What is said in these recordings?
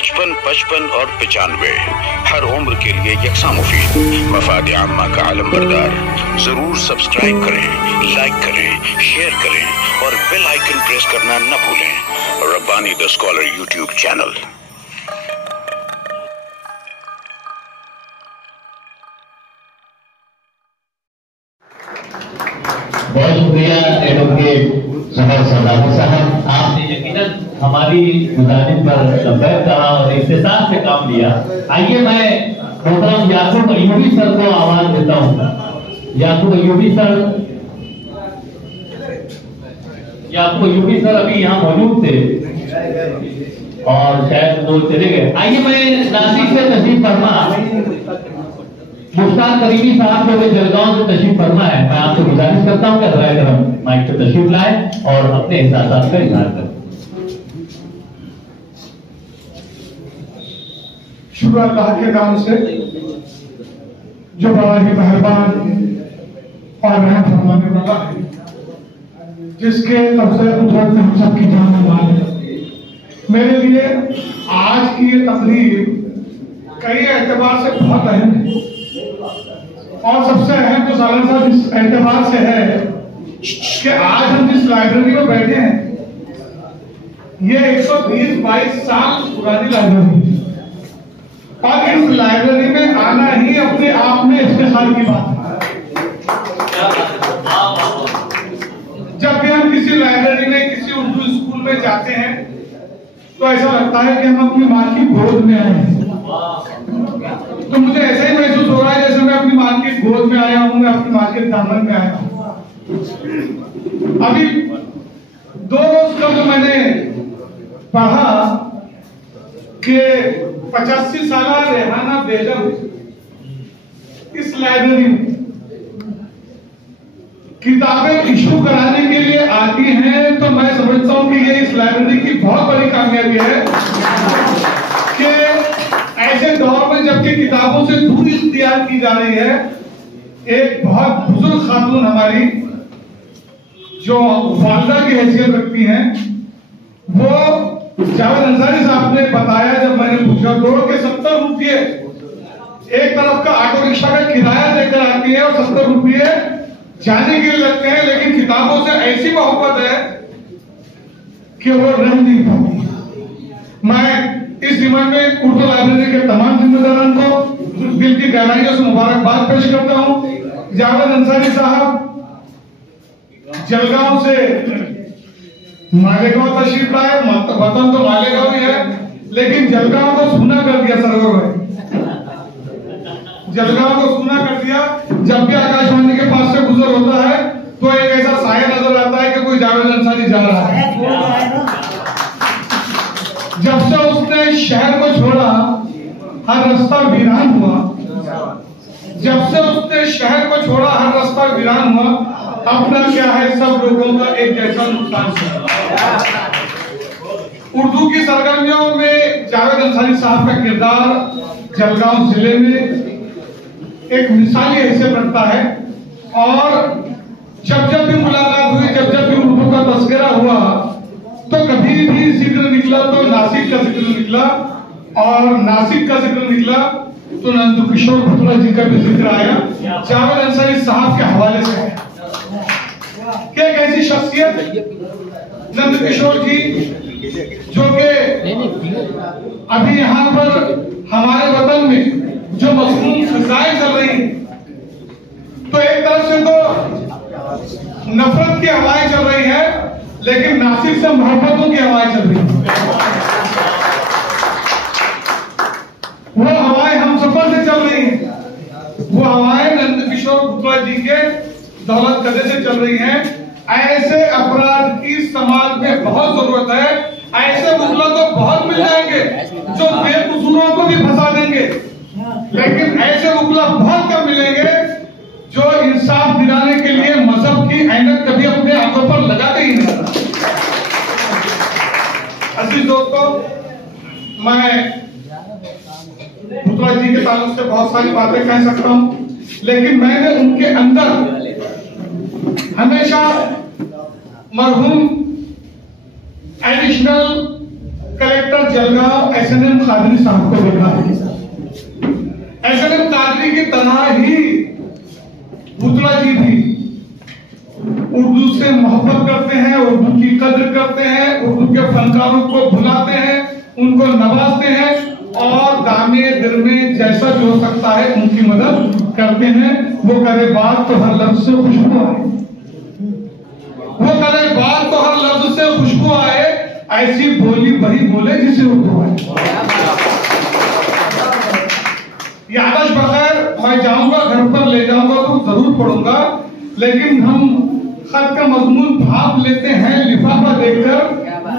55 55 और 95 हर उम्र के लिए यकसा मुफीद। मफाद आम्मा का आलम बरदार। जरूर सब्सक्राइब करें, लाइक करें, शेयर करें और बेल आइकन प्रेस करना न भूलें। Rabbani the scholar YouTube channel. बहुत शुक्रिया एडवोकेट समर सरदारी साहब, आपने यकीनन हमारी गुजारिश पर लबैक कहा और इख्तिसास से काम लिया। आइए मैं मोहतरम याकूब अयूबी सर को आवाज देता हूँ। याकूब अयूबी सर अभी यहाँ मौजूद थे और शायद वो चले गए। आइए मैं नासिक से तशरीफ फरमा मुश्ताक करीमी साहब जो जलगांव से तशरीफ फरमा है, मैं आपसे गुजारिश करता हूँ कि बराए करम माइक पर तशरीफ लाए और अपने एहसास का इजहार करें। शुक्र अल्लाह के नाम से जो बड़ा ही मेहरबान और रहम फरमाने वाला है, जिसके कब्ज़े कुदरत में हम सबकी जान वाले है। मेरे लिए आज की ये तकरीर कई एतबार से बहुत अहम है और सबसे अहम तो सालन साहब इस एतबार से है कि आज हम जिस लाइब्रेरी में बैठे हैं ये 120-22 साल पुरानी लाइब्रेरी है और इस लाइब्रेरी में आना ही अपने आप में इफ्तिखार की बात है। जब भी हम किसी लाइब्रेरी में किसी उर्दू स्कूल में जाते हैं तो ऐसा लगता है कि हम अपनी माँ की गोद में आए हैं। तो मुझे ऐसा ही महसूस हो रहा है जैसे मैं अपनी माँ की गोद में आया हूँ, मैं अपनी माँ के दामन में आया हूँ। अभी 2 रोज कब मैंने पढ़ा कि 85 साल रेहाना बेगम इस लाइब्रेरी में किताबें इशू कराने के लिए आती हैं, तो मैं समझता हूँ कि ये इस लाइब्रेरी की बहुत बड़ी कामयाबी है कि ऐसे दौर में जबकि किताबों से दूरी इख्तियार की जा रही है, एक बहुत बुजुर्ग खातून हमारी जो वालिदा की हैसियत रखती हैं, वो जावेद अंसारी साहब ने बताया, जब मैंने पूछा दौड़ के 70 रुपये एक तरफ का ऑटो रिक्शा का किराया देकर आती है और 70 रुपये जाने के लिए लगते हैं, लेकिन किताबों से ऐसी मोहब्बत है कि वो रह नहीं पाती। मैं इस जिम्मे में उर्दू लाइब्रेरी के तमाम जिम्मेदारों को दिल की गहराइयों से मुबारकबाद पेश करता हूँ। जावेद अंसारी साहब जलगांव से मालेगांव तशरीफ लाए, वतन तो मालेगांव ही है, लेकिन जलगांव को सूना कर दिया सरोवर भाई, जलगांव को सूना कर दिया। जब भी आकाशवाणी के पास से गुजर होता है तो एक ऐसा साया नजर आता है कि कोई जावेद अंसारी जा रहा है। जब से उसने शहर को छोड़ा हर रास्ता वीरान हुआ, जब से उसने शहर को छोड़ा हर रास्ता वीरान हुआ। अपना क्या है, सब लोगों का एक जैसा नुकसान हुआ। उर्दू की सरगर्मियों में जावेद अंसारी साहब का किरदार जलगांव जिले में एक मिसाली हैसियत रखता है और जब भी मुलाकात हुई, जब भी उर्दू का तस्करा हुआ, तो कभी भी जिक्र निकला तो नासिक का जिक्र निकला और नासिक का जिक्र निकला तो नंदकिशोर भुतरा जी का भी जिक्र आया। जावेद अंसारी साहब के हवाले से है कि एक ऐसी शख्सियत नंदकिशोर जी जो कि अभी यहाँ पर हमारे वतन में जो मजमून फिजाएं चल रही हैं, तो एक तरफ से तो नफरत की हवाएं चल रही है, लेकिन नासिक से मोहब्बतों की हवाएं चल रही हैं। वो हवाएं हम सफर से चल रही हैं, वो हवाएं नंदकिशोर भुतरा जी के दौलत कदे से चल रही हैं। ऐसे अपराध की समाज में बहुत जरूरत है। ऐसे मुगला तो बहुत मिल जाएंगे जो बेकसूरों को भी फंसा देंगे, लेकिन ऐसे मुगला बहुत कम मिलेंगे जो इंसाफ दिलाने के लिए मजहब की ऐनक कभी अपने आंखों पर लगाते ही नहीं। अजीज दोस्तों, मैं भुतरा जी के ताल्लुक से बहुत सारी बातें कह सकता हूं, लेकिन मैंने उनके अंदर हमेशा मरहूम additional collector Jalgaon SNM Qadri صاحب کو دیکھا ہے. SNM قادری کی طرح ہی پتلا جی بھی اردو سے محبت کرتے ہیں, اردو کی قدر کرتے ہیں, اردو کے فنکاروں کو بلاتے ہیں, ان کو نوازتے ہیں اور دامے دل میں جیسا جو ہو سکتا ہے ان کی مدد کرتے ہیں. وہ کرے بات تو ہر لفظ سے خوشبو آئے, وہ کرے بات تو ہر لفظ سے خوشبو آئے, ایسی بولی وہی بولے جسے اردو آئے. یادش بخیر میں جاؤں گا گھر پر لے جاؤں گا تو ضرور پڑھوں گا, لیکن ہم خط کا مضمون بھاپ لیتے ہیں لفافہ دیکھ کر.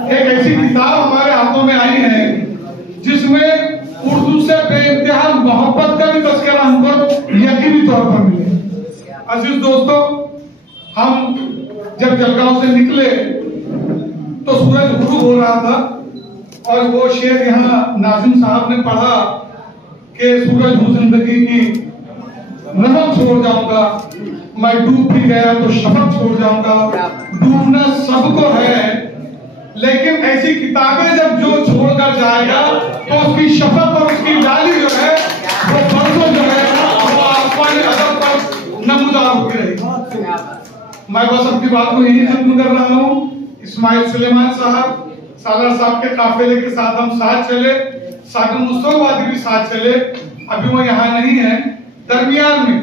ایک ایسی کتاب ہمارے ہاتھوں میں آئی ہے جس میں اردو سے بے انتہا محبت کا بھی تذکرہ ہم کو یقینی طور پر ملے. عزیز دوستو, ہم جب جلگاؤں سے نکلے تو سورج غروب ہو رہا تھا اور وہ شعر یہاں ناظم صاحب نے پڑھا کہ سورج ہوں زندگی کی نظم چھوڑ جاؤں گا, میں ڈوب بھی گیا تو شفق چھوڑ جاؤں گا. ڈوبنا سب کو ہے, لیکن ایسی کتابیں جب جو چھوڑ کر جائے گا تو اس کی شفق اور اس کی ڈالی جو ہے وہ برسوں جو ہے وہ آسمان ادب پر نمودار ہوتی رہے گی. میں بس اپنی بات کو یہی ختم کر رہا ہوں. اسماعیل سلیمان صاحب, سالار صاحب کے قافلے کے ساتھ ہم ساتھ چلے, صابر مصطفیٰ وادی بھی ساتھ چلے. ابھی وہ یہاں نہیں ہے. درمیان میں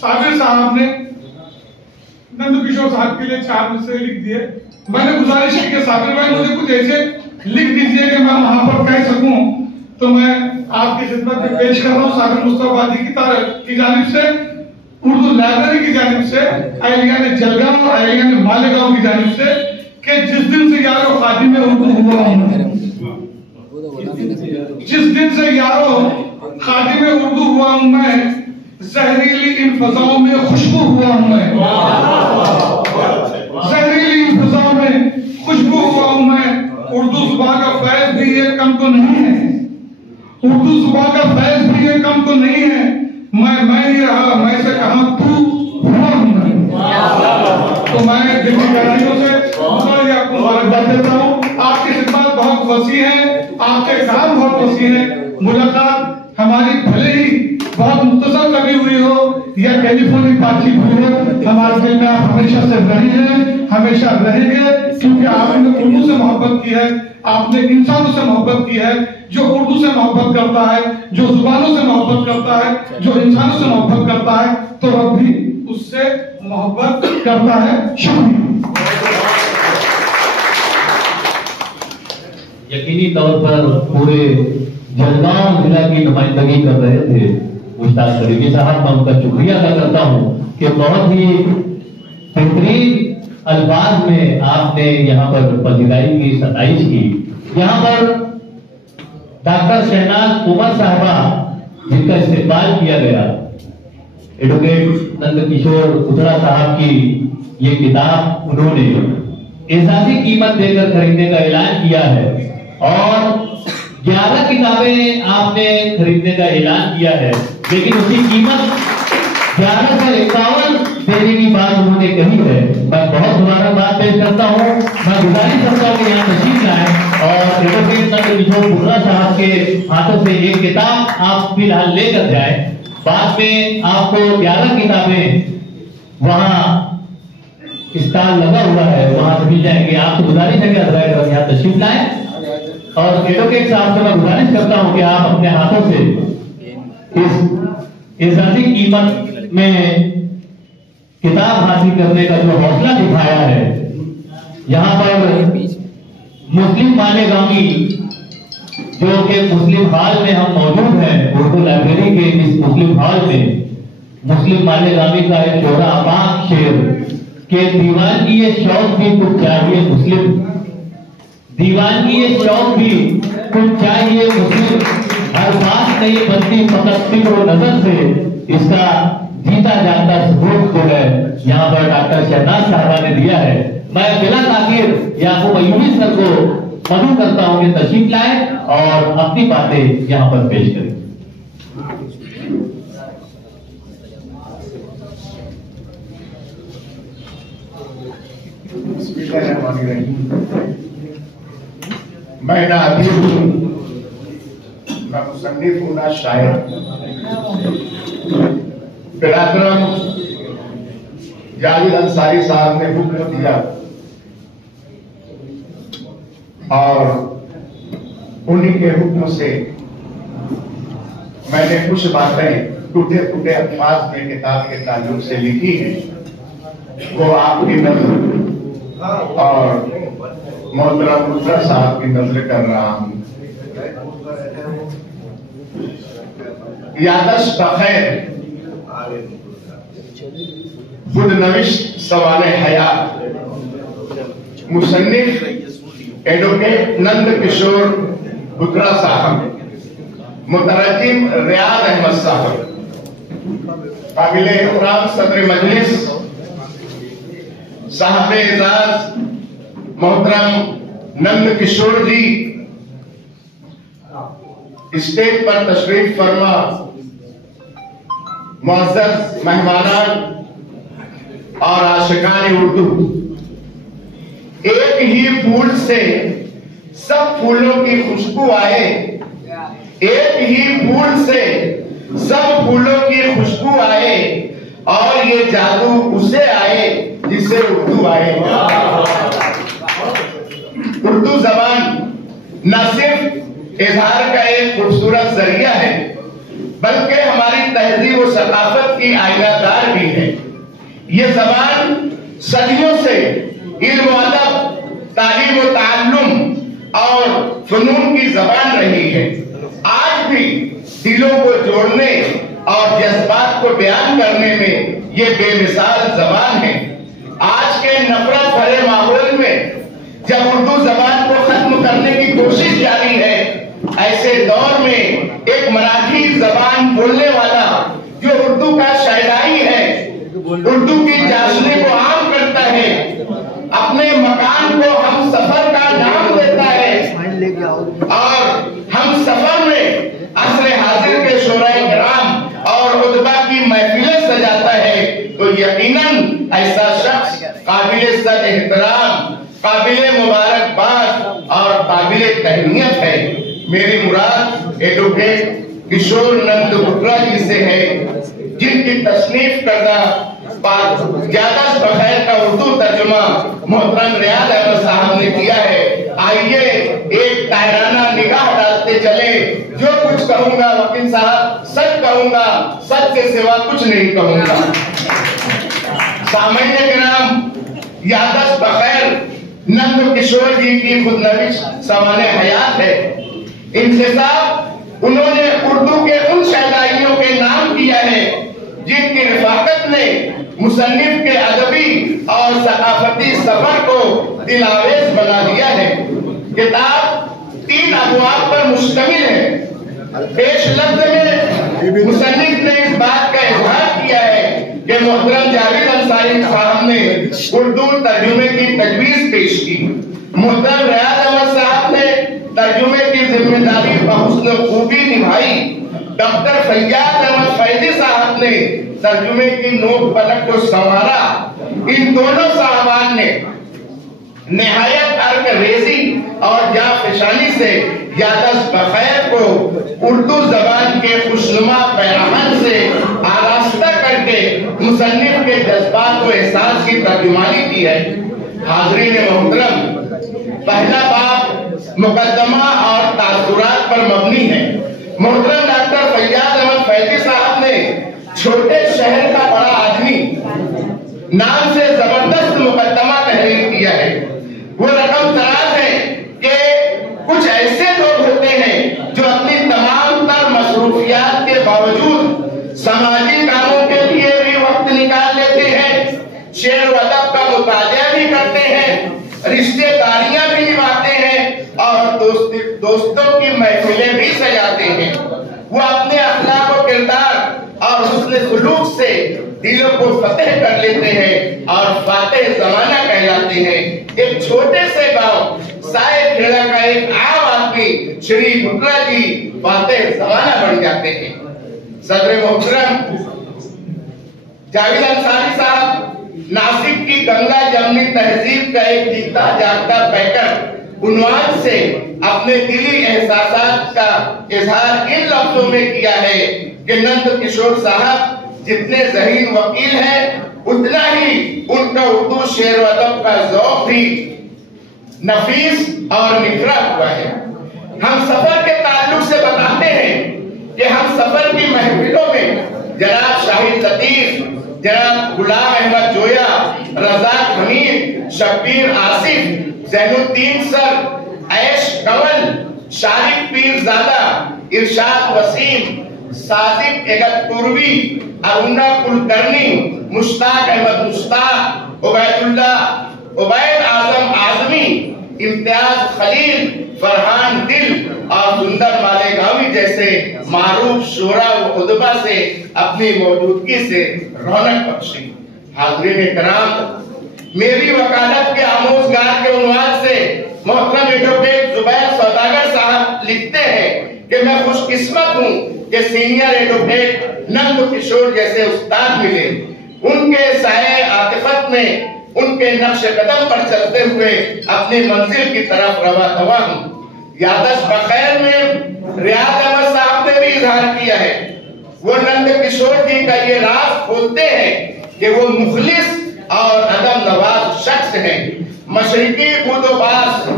صابر صاحب نے نند کشور صاحب کے لیے 4 مصرے لکھ دیے. میں نے گزارش کی کہ صابر بھائی مجھے کچھ ایسے لکھ دیجئے کہ میں وہاں پر کہہ سکوں, تو میں آپ کی خدمت میں پیش کر رہا ہوں صابر مصطفیٰ وادی کی جانب سے, اردو لائبریری کی جانب سے, اہلیان جلگاؤں اور اہلیان مالیگاؤں کی جانب سے, کہ جس دن سے یارو خادم اردو ہوا ہوں, جس دن سے یارو خادم اردو ہوا ہوں میں, زہریلی ان فضاؤں میں خوشبو ہوا ہوں میں, زہریلی ان فضاؤں میں خوشبو ہوا ہوں میں. اردو زبان کا فیض بھی یہ کم تو نہیں ہے, اردو زبان کا فیض بھی یہ کم تو نہیں ہے. میں ہی رہا, میں سے کہاں تو ہوا ہوں میں. تو میں دل کی گہرائیوں سے آپ کو مبارکباد دیتا ہوں. آپ کی خدمات بہت وسیع ہے, آپ کے کام بہت وسیع ہے. ملاقات ہماری بھلے ہی بہت مختصر کبھی ہوئی ہو یا ٹیلی فونک بات چیت ہوئی ہو, ہمارے دل میں آپ ہمیشہ سے رہے ہیں, ہمیشہ رہیں گے, کیونکہ آپ نے اردو سے محبت کی ہے, آپ نے انسانوں سے محبت کی ہے. جو اردو سے محبت کرتا ہے, جو زبانوں سے محبت کرتا ہے, جو انسانوں سے محبت کرتا ہے, تو رب بھی اس سے محبت کرتا ہے. شکریہ. یقینی طور پر پورے جلگاؤں ضلع کی نمائندگی کر رہے تھے مشتاق کریمی صاحب. میں ان کا شکریہ ادا کرتا ہوں کہ بہت ہی بہترین الفاظ میں آپ نے یہاں پر پذیرائی کی, ستائش کی. یہاں پر ڈاکٹر شہناز عمر صاحبہ جن کا استقبال کیا گیا, ایڈوکیٹ نند کشور اترا صاحب کی یہ کتاب انہوں نے اعزازی قیمت دے کر خریدنے کا اعلان کیا ہے, اور 11 کتابیں آپ نے خریدنے کا اعلان کیا ہے, لیکن اس کی قیمت 1151 دینے کی بات انہوں نے کہی ہے. میں بہت دوبارہ بات پیش کرتا ہوں. میں گزارش کرتا ہوں کہ یہاں تشریف لائیں اور ایڈوکیٹ نند کشور اترا صاحب کے ہاتھوں سے ایک کتاب آپ فی الحال لے کر جائیں. بعد میں آپ کو 11 کتابیں وہاں اسٹال لگا ہوا ہے, وہاں مل جائیں گے. آپ سے گزارش ہے کہ حضرات یہاں تشریف لائیں, اور ایڈوکیٹ صاحب سے میں گزارش کرتا ہوں کہ آپ اپنے ہاتھوں سے اس اعزازی قیمت میں کتاب حاصل کرنے کا جو حوصلہ دکھایا ہے. یہاں پر مسلم مالیگامی جو کہ مسلم ہال میں ہم موجود ہیں, اردو لائبریری کے اس مسلم ہال میں مسلم مالیگامی کا ایک شعرا پاک شعر کہ دیوان کی یہ شوق بھی کچھ چاہیے مسلم, دیوان کی یہ شوق بھی کچھ چاہیے مسلم, ہر بات نہیں بنتی فقط فکر و نظر سے, اس کا جیتا جاتا ثبوت جو ہے یہاں پر ڈاکٹر شہناز صاحبہ نے دیا ہے. میں بلا تاخیر یعقوب ایوبی سر کو مدعو کرتا ہوں کہ تشریف لائیں اور اپنی باتیں یہاں پر پیش کریں. میں نادر ہوں मैं मुसन्निफ हूं ना शायर। बिरादरान जावेद अंसारी साहब ने हुक्म दिया और उन्हीं के हुक्म से मैंने कुछ बातें टूटे फूटे अल्फाज में किताब के ताल्लुक से लिखी है, वो आपकी नजर और मोहतरम मुद्रा साहब की नजर कर रहा हूं। यादश बखैर खुद नविश्त सवाले हयात मुसन्निफ एडवोकेट नंद किशोर बुत्रा साहब, मुतरजिम रियाद अहमद साहब, काबिल एहतराम सदर मजलिस साहब एजाज मोहतरम नंद किशोर जी, स्टेज पर तशरीफ फरमा मुअज़्ज़ज़ मेहमानान और आशिकान उर्दू, एक ही फूल से सब फूलों की खुशबू आए, एक ही फूल से सब फूलों की खुशबू आए, और ये जादू उसे आए जिसे उर्दू आए। उर्दू जबान न सिर्फ इजहार का एक खूबसूरत जरिया है, बल्कि हमारी तहजीब और सकाफत की आईनादार भी है। ये जबान सदियों से इल्म व अदब, तालीम व ताल्लुम और फनून की जबान रही है। आज भी दिलों को जोड़ने और जज्बात को बयान करने में ये बेमिसाल जबान है। आज के नफरत भरे माहौल में जब उर्दू जबान को खत्म करने की कोशिश जारी है, ऐसे दौर में एक मराठी जबान बोलने वाला जो उर्दू का शायराई है, उर्दू की चाशनी को आम करता है, अपने मकान को हम सफर का नाम देता है और हम सफर में असरे हाजिर के शोराए किराम और उदबा की महफिलें सजाता है, तो यकीनन ऐसा शख्स काबिल सद एहतराम, काबिल मुबारकबाद और काबिल तहनीयत है। मेरी मुराद एडवोकेट किशोर नंद बुत्रा जी से है, जिनकी तसनीफ करदा ज्यादा बखैर का उर्दू तर्जुमा मोहतरम रियाद अहमद साहब ने किया है। आइए एक तायराना निगाह डालते चले। जो कुछ कहूंगा वकील साहब सच कहूंगा, सच के सिवा कुछ नहीं कहूंगा। सामईन किराम, यादश बखैर नंद किशोर जी की खुदनविश सवाले हयात है। इनसे साहब उन्होंने उर्दू के उन शायराइयों के नाम किया है जिनकी रिफाकत ने मुसन्निफ के अदबी और सकाफती सफर को दिलावेज बना दिया है। किताब 3 अबवाब पर मुश्तमिल है। पेश लफ्ज में मुसन्निफ ने इस बात का इजहार किया है कि मोहतरम जावेद अंसारी साहब ने उर्दू तर्जुमे की तजवीज पेश की। मोहतरम रियाद अहमद साहब ने तर्जुमे की जिम्मेदारी बहुस्न खूबी निभाई। डॉक्टर फैयाज अहमद फैजी साहब ने तर्जुमे की नोक पलक को संवारा। इन दोनों साहबान ने निहायत अर्क रेजी और जाफिशानी से यादश बखैर को उर्दू जबान के खुशनुमा पैराहन से आरास्ता करके मुसन्निफ के जज्बात व एहसास की तर्जुमानी की है। हाज़रीन मोहतरम, पहला बाब मुकद्दमा और तासुरात पर मबनी है। मोहतरम डॉक्टर फैयाज अहमद फैजी साहब ने छोटे शहर का बड़ा आदमी नाम से जबरदस्त मुकद्दमा तहरीर किया है। वो रकम दराज है कि कुछ ऐसे लोग होते हैं जो अपनी तमाम तर मसरूफियात के बावजूद समाजी कामों के लिए भी वक्त निकाल लेते हैं, शेर व अदब का मुताजा भी करते हैं, रिश्तेदारियां भी निभाते हैं और दोस्तों की महफिलें भी सजाते हैं। वो अपने अखलाक व किरदार और हुस्न सुलूक से दिलों को फतेह कर लेते हैं और फातेह जमाना कहलाते हैं। एक छोटे से गांव साए खेड़ा का एक आम आदमी श्री बुत्रा जी फातेह जमाना बन जाते हैं। सदर मोहतरम जावेद अंसारी साहब नासिक की गंगा जमनी तहजीब का एक जीता जागता पैकर उन्वान से अपने दिली एहसासात का اظہار ان لفظوں میں کیا ہے کہ نند کشور صاحب جتنے ذہین وکیل ہیں اتنا ہی ان کا اردو شعر و ادب کا ذوق بھی نفیس اور نکھرا ہوا ہے۔ ہم سفر کے تعلق سے بتاتے ہیں کہ ہم سفر کی محفلوں میں جناب شاہد لطیف، جناب غلام احمد جویا، رزاق حمید، شبیر آصف، زین الدین سر، عیش کنول، شارق پیر زادہ، ارشاد وسیم، صادق اگت پوروی، ارونا کلکرنی، مشتاق احمد مشتاق، عبید اللہ، عبید اعظم اعظمی، امتیاز خلیل، فرحان دل اور سندر مالیگاوی جیسے معروف شعراء و ادبا سے اپنی موجودگی سے رونق بخشی۔ حاضرین کرام، میری وکالت کے آموزگار کے عنوان سے محترم ایڈوکیٹ زبیر سوداگر صاحب لکھتے ہیں کہ میں خوش قسمت ہوں کہ سینئر ایڈوکیٹ نند کشور جیسے استاد ملے۔ ان کے سائے عاطفت میں، ان کے نقش قدم پر چلتے ہوئے اپنی منزل کی طرف رواں دوا ہوں۔ یادش بخیر میں ریاض احمد صاحب نے بھی اظہار کیا ہے، وہ نند کشور جی کا یہ راز کھولتے ہیں کہ وہ مخلص اور ادب نواز شخص ہیں۔ مشرقی بود و باز،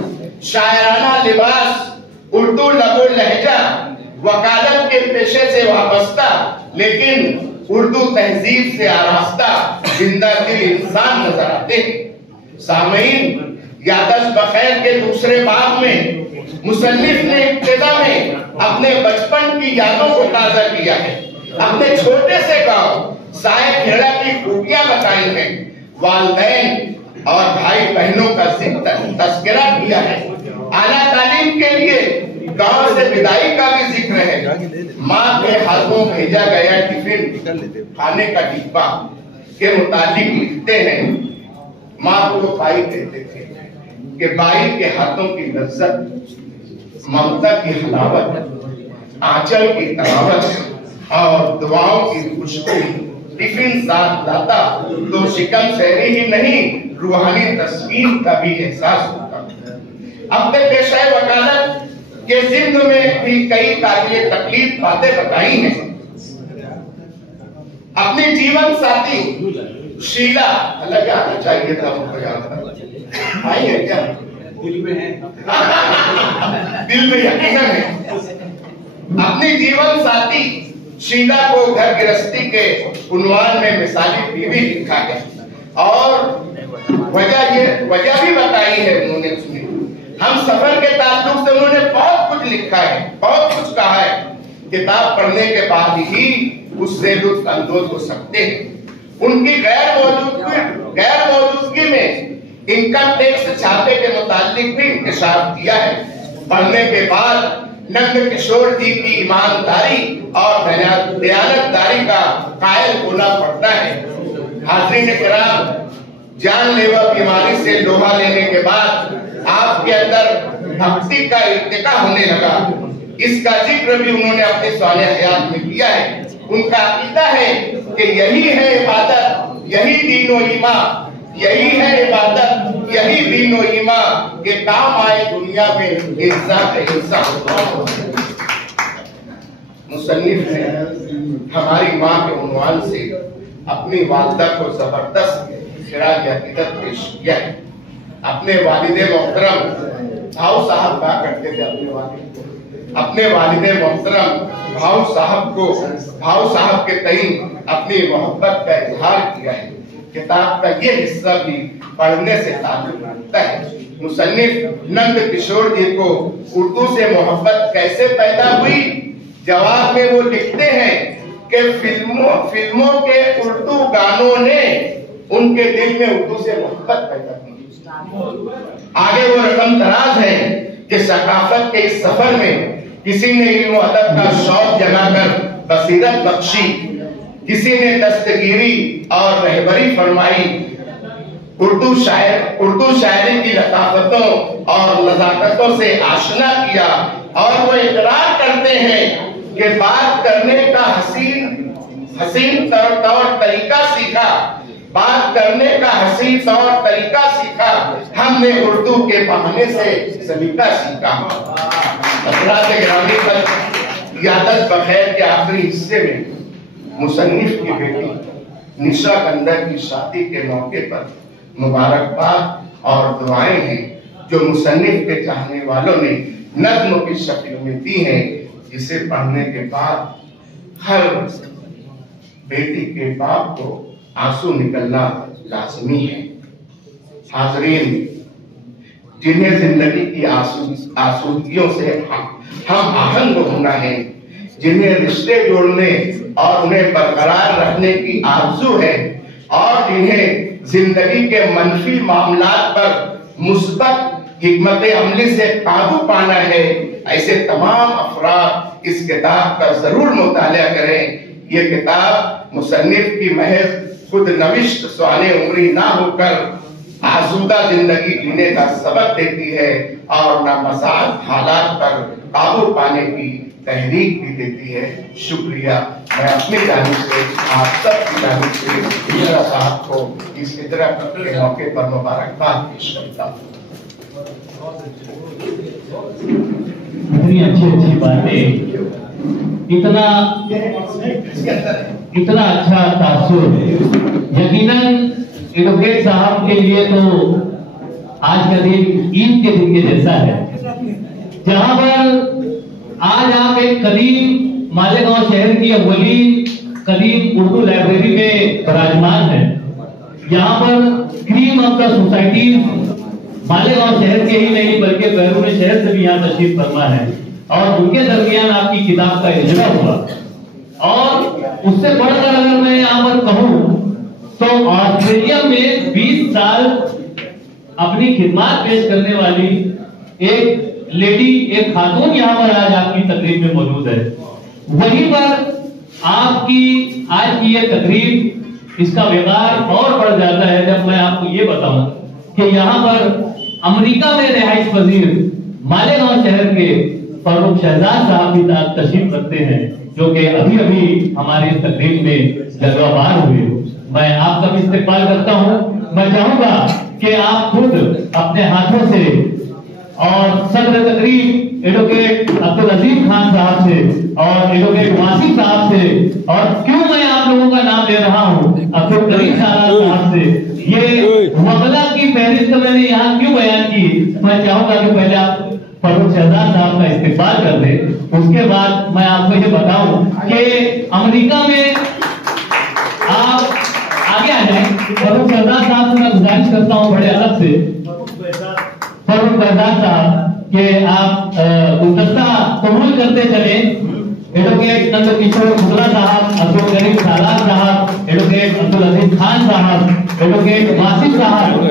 شاعرانہ لباس، اردو لب و لہجہ، وکالت کے پیشے سے وابستہ لیکن اردو تہذیب سے آراستہ زندہ دل انسان نظر آتے ہیں۔ سامعین، یادش بخیر کے دوسرے باب میں مصنف نے ابتدا میں اپنے بچپن کی یادوں کو تازہ کیا ہے، اپنے چھوٹے سے گاؤں سائے کھیڑا کی خوبیاں بتائی ہیں، والدین اور بھائی بہنوں کا تذکرہ کیا ہے، اعلیٰ تعلیم کے لیے گاؤں سے بدائی کا بھی ذکر ہے۔ ماں کے ہاتھوں بھیجا گیا ٹفن، کھانے کا ڈبہ کے متعلق لکھتے ہیں، ماں کو بائی کہتے تھے کہ بائی کے ہاتھوں کی لذت، ممتا کی حلاوت، آنچل کی تراوت اور دعاؤں کی خوشبو ٹفن ساتھ لاتا تو شکم سہری ہی نہیں روحانی تسکین کا بھی احساس ہوتا۔ اپنے پیشہ وکالت کے ضمن میں بھی کئی قابل تقلید باتیں بتائی ہیں۔ اپنی جیون ساتھی شیلا، اللہ کیا آنا چاہیے تھا وہ بیان آئی ہے کیا؟ دل میں ہے، دل میں یقیناً ہے۔ اپنی جیون ساتھی شیلا کو گھر گرہستی کے عنوان میں مثالی بیوی لکھا ہے اور وجہ بھی بتائی ہے انہوں نے اس میں۔ ہم سفر کے تعلق سے انہوں نے بہت کچھ لکھا ہے، بہت کچھ کہا ہے۔ کتاب پڑھنے کے بعد ہی اس سے لطف اندوز ہو سکتے ہیں۔ ان کی غیر موجودگی میں انکم ٹیکس چھاپے کے متعلق بھی انکشاف کیا ہے۔ پڑھنے کے بعد نند کشور جی کی ایمانداری اور دیانتداری کا قائل ہونا پڑتا ہے۔ حاضرین کرام، جان لیوا بیماری سے لوہا لینے کے بعد آپ کے اندر بھکتی کا ارتقا ہونے لگا۔ اس کا ذکر بھی انہوں نے اپنے سوال حیات میں کیا ہے۔ ان کا عقیدہ ہے کہ یہی ہے عبادت، یہی دین و ایمان، یہی ہے عبادت، یہی دین و ایمان کہ کام آئے دنیا میں عزت انسان۔ مصنف نے ہماری ماں کے عنوان سے اپنی والدہ کو زبردست خراج عقیدت پیش کیا ہے۔ اپنے والد محترم بھاؤ صاحب کہا کرتے تھے اپنے والد محترم بھاؤ صاحب کے تئیں اپنی محبت کا اظہار کیا ہے۔ کتاب کا یہ حصہ بھی پڑھنے سے تعلق رکھتا ہے۔ مصنف نند کشور جی کو اردو سے محبت کیسے پیدا ہوئی؟ جواب میں وہ لکھتے ہیں کہ فلموں کے اردو گانوں نے ان کے دل میں اردو سے محبت پیدا کی۔ آگے وہ رقم دراز ہے کہ ثقافت کے اس سفر میں کسی نے علم و ادب کا شوق جگا کر بصیرت بخشی، کسی نے دستگیری اور رہبری فرمائی، اردو شاعری کی لطافتوں اور نزاکتوں سے آشنا کیا، اور وہ اقرار کرتے ہیں کہ بات کرنے کا حسین طور طریقہ سیکھا، بات کرنے کا حسین طور طریقہ سیکھا، ہم نے اردو کے بہانے سے سلیقہ سیکھا۔ حضرات گرامی پر यादत बखैर के आखिरी हिस्से में मुसन्निफ की बेटी निशा कंदर की शादी के मौके पर मुबारकबाद और दुआएं हैं जो मुसन्निफ के चाहने वालों ने नज्म की शक्ल में दी हैं, जिसे पढ़ने के बाद हर बेटी के बाप को आंसू निकलना लाजमी है। हाज़रीन, जिन्हें जिंदगी की आसूदियों से हम आहंग होना है, जिन्हें रिश्ते जोड़ने और उन्हें बरकरार रखने की आरज़ू है और जिन्हें जिंदगी के मनफी मामलात पर मुस्बत हिकमत अमली से काबू पाना है, ऐसे तमाम अफराद इस किताब का जरूर मुताला करें। ये किताब मुसन्निफ की महज खुद नविश्त सवाने उम्री ना होकर आसूदा जिंदगी जीने का सबक देती है और नामसाद हालात पर काबू पाने की तहरीक भी देती है। शुक्रिया। मैं अपनी जानिब से आप सब की जानिब से मीरा साहब को इस हिजरा के मौके पर मुबारकबाद पेश करता हूँ। इतनी अच्छी बातें, इतना अच्छा तासुर, यकीनन एडवोकेट साहब के लिए तो आज का दिन ईद के दिन के जैसा है, जहां पर आज आप एक कदीम मालेगांव शहर की अव्वलीन कदीम उर्दू लाइब्रेरी में विराजमान है। यहाँ पर cream of the society Malegaon शहर के ही नहीं बल्कि बैरून शहर से भी यहाँ तशरीफ फरमा है और उनके दरमियान आपकी किताब का इजरा हुआ। और उससे बढ़कर अगर मैं यहाँ पर कहूँ तो ऑस्ट्रेलिया में 20 साल अपनी खिदमत पेश करने वाली एक लेडी, एक खातून यहाँ पर आज आपकी तकरीब में मौजूद है। वहीं पर आपकी आज की ये तकरीब, इसका व्यवहार और बढ़ जाता है जब मैं आपको ये बताऊं कि यहाँ पर अमेरिका में रिहाइश पजीर मालेगांव शहर के फरूख शहजाद साहब भी तशरीफ रखते हैं, जो कि अभी अभी हमारी तकरीब में जगहबार हुए। मैं आपका भी इस्तेमाल करता हूँ। मैं चाहूंगा कि आप खुद अपने हाथों से और सदर तकरीब एडवोकेट अब्दुल अजीम खान साहब से और एडवोकेट वासिफ साहब से, और क्यों मैं आप लोगों का नाम ले रहा हूँ, अब्दुल करीम साहब से, ये वगला की फहरिस्त मैंने यहाँ क्यों बयान की। मैं चाहूंगा कि पहले आप फरूख शहजाद साहब का इस्तेमाल कर दे, उसके बाद मैं आपको ये बताऊं कि अमेरिका में आप आगे आ जाए। फरूख शहजाद साहब से मैं गुजारिश करता हूँ बड़े अलग से, फरूख शहजाद साहब के आप गुलदस्ता कबूल करते चले। एडवोकेट नंद किशोर खुदरा साहब, अब्दुल करीम साहब, एडवोकेट अब्दुल अजीज खान साहब, एडवोकेट वासिफ साहब,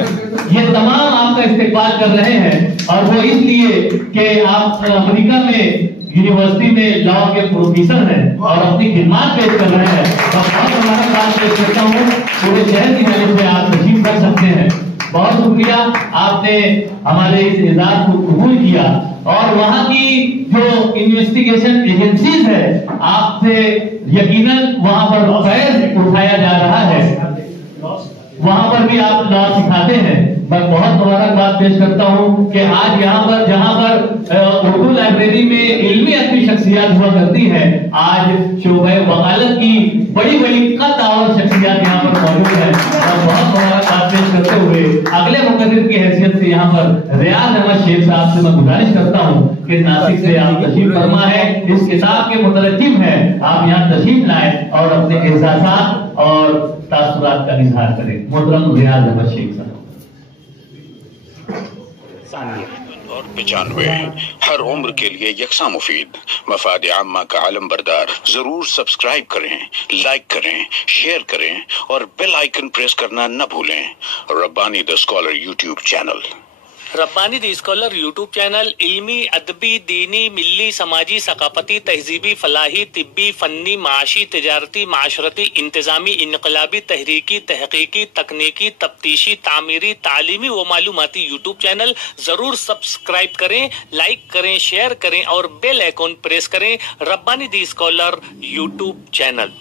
ये तमाम आपका इस्तेमाल कर रहे हैं और वो इसलिए कि आप अमेरिका में यूनिवर्सिटी में लॉ के प्रोफेसर हैं और अपनी खिदमत पेश कर रहे हैं। और हमारा बात पेश करता हूँ, पूरे शहर की वजह से आप तशरीफ कर सकते हैं। बहुत शुक्रिया, आपने हमारे इस एजाज को कबूल किया और वहाँ की जो इन्वेस्टिगेशन एजेंसीज है, आपसे यकीनन वहाँ पर फैज उठाया जा रहा है, वहाँ पर भी आप लॉ सिखाते हैं। मैं बहुत मुबारकबाद पेश करता हूँ कि आज यहाँ पर जहाँ पर उर्दू लाइब्रेरी में इल्मी अदबी शख्सियत हुआ करती है, आज शोबे वकालत की बड़ी बड़ी कद और शख्सियत यहाँ पर मौजूद है। और बहुत मुबारकबाद पेश करते हुए अगले मुकर्रिर की हैसियत से यहाँ पर रियाज अहमद शेख साहब से मैं गुजारिश करता हूँ कि नासिक से आप तशरीफ फरमा है, इस किताब के मुतरज्जिम है, आप यहाँ तशरीफ लाएं और अपने एहसासात और तासुरात का इजहार करें। मोहतरम रियाज अहमद शेख साहब। और 95 हर उम्र के लिए यकसा मुफीद, मफाद आम्मा का आलम बरदार। जरूर सब्सक्राइब करें, लाइक करें, शेयर करें और बेल आइकन प्रेस करना न भूलें। Rabbani the scholar YouTube channel. Rabbani the scholar YouTube channel इल्मी, अदबी, दीनी, मिल्ली, समाजी, सकाफती, तहजीबी, फलाही, तिब्बी, फन्नी, माशी, तिजारती, माशरती, इंतजामी, इनकलाबी, तहरीकी, तहकीकी, तकनीकी, तफ्तीशी, तामीरी, तालीमी व मालूमाती यूट्यूब चैनल जरूर सब्सक्राइब करें, लाइक करें, शेयर करें और बेल आइकॉन प्रेस करें। Rabbani the scholar YouTube channel.